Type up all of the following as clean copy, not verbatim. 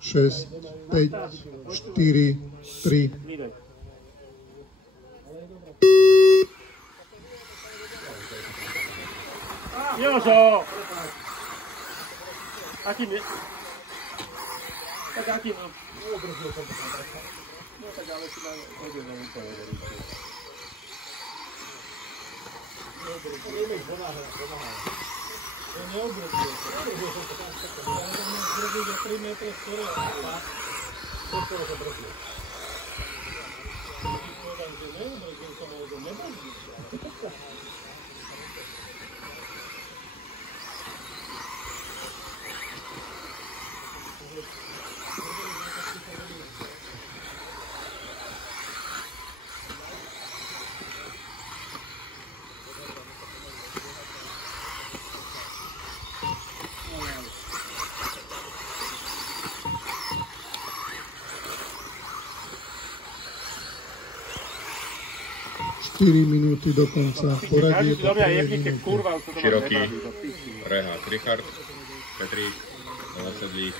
6, 5, 4, 3. Jožo! Aký mi? Tak aký no? No tak ale si mám odjel na to vedeli. Neobrzdil, pomáhaj. To neobrzdil. Zrobil za 3 metre skoro a všetko ho brzdil. Povedám, že neobrzdil som, ale že nebrzdil. 4 minúty do konca. Poradie po 3 minúty. Široký, Rehák, Richard, Petrík, Novosedlík,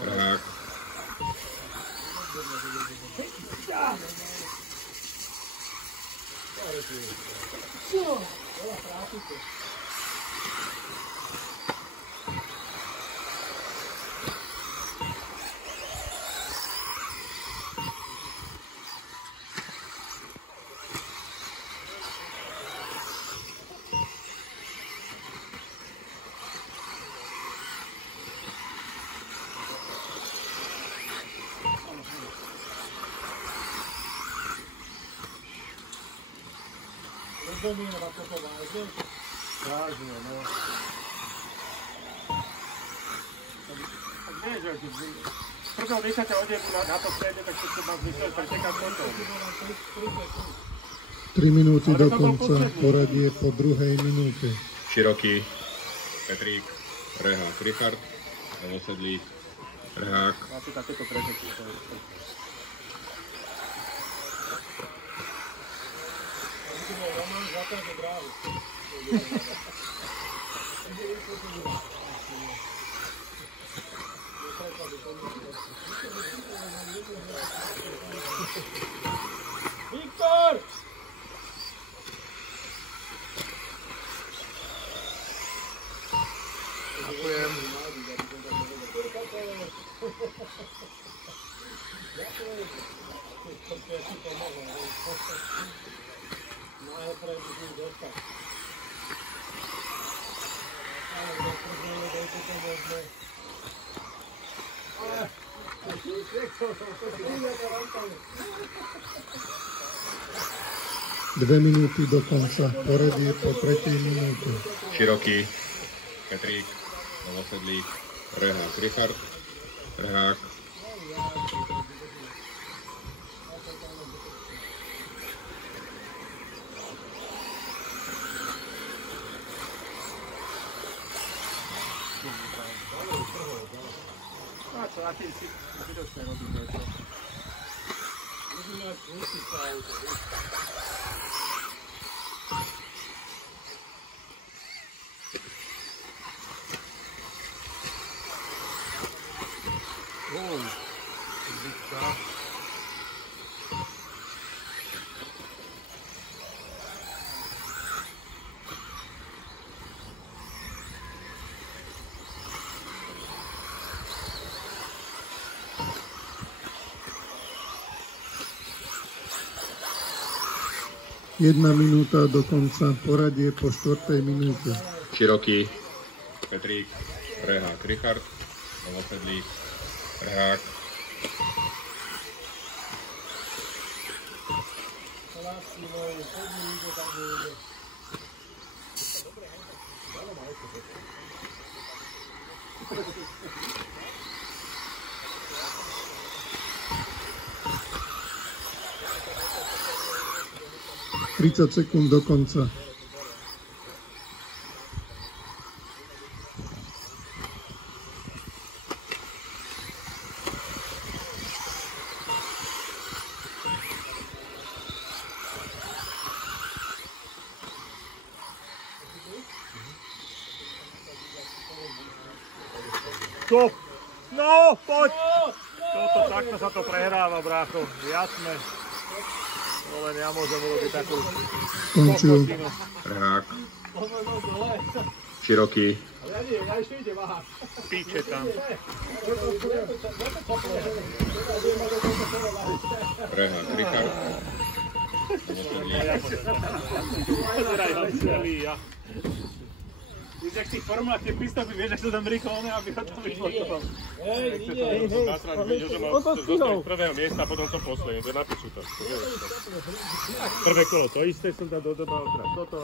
Rehák. Rozumiem, ako to vážne? Vážne, no. Tak vieš, že prvého 10. odjebu na to stejne, tak všetko má zmysel, tak čekám toto. 3 minúty do konca. Poradie po 2. minúte. Široký, Petrík, Rehák, Richard, Novosedlík, Rehák. Máte takéto prežeky. Roman zakáže dráhu. Viktor! Ďakujem. Dve minúty do konca. Poradie po 3. minúte. Široký, Petrík, Novosedlík, Rehák, Richard, Rehák. 1 minúta do konca. Poradie po 4. minúte. Široký, Petrík, Rehák, Richard, Novosedlík, Rehák. Tridsať sekúnd do konca. Stop! No, poď! takto sa to prehráva, brácho. Jasné. No len ja môžem urobiť takú Skončil. kokotinu. Rehák. Široký. Píče tam. Rehák Richard. Pozeraj ho celý, ja. Víš, jak z tých formulách tie prístupy, vieš, ak sa tam rýchlo, aby ho to vyšlo. Nasrať, videl, že mal dostať z prvého miesta a potom som posledný, to napíšu to. Prvé kolo to isté som tam dodobal, toto.